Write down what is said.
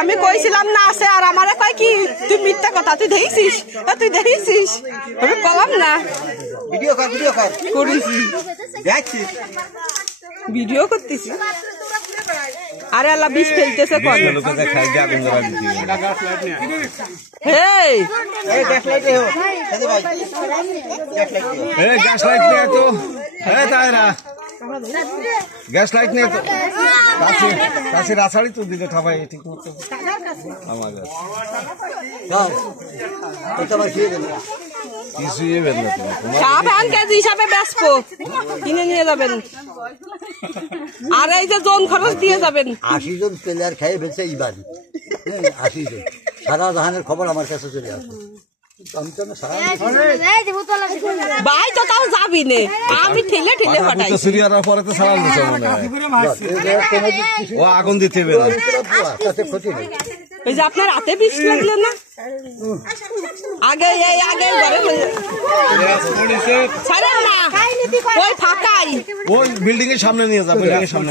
আমি কইছিলাম না আছে আর আমারে কয় কি তুই মিথ্যা কথা তুই দেখছিস আমি কলাম না ভিডিও কর করেছি দেখছিস ভিডিও করতেছি আরে আল্লাহ বিষ ফেলতেছে কোন এই গ্যাস লাইট হে ভাই গ্যাস লাইট নিয়ে তো তাইরা গ্যাস লাইট নিয়ে তো কাছে রাসাড়ি তো দিকে ঠাপাই ঠিক মতো আমার কিছুই বের না সাপ আন কেজি হিসাবে বেচবো কিনে নিয়ে যাবেন আর এই যে জন খরচ দিয়ে যাবেন 80 জন প্লেয়ার খেয়ে ফেলছে এইবার 80 জন সারা জাহানের খবর আমার কাছে চলে আসে ভাই তো তাও যাবি নে আমি ঠেলে ফাটাই সিরিয়ার পরে তো সারা দিছে মনে হয় ও আগুন দিতে হবে তাতে ক্ষতি নেই ওই যে আপনার হাতে বিষ লাগলো না আগে ঘরে ছাড়েন না ওই ফাঁকাই ওই বিল্ডিং এর সামনে নিয়ে যা বিল্ডিং এর সামনে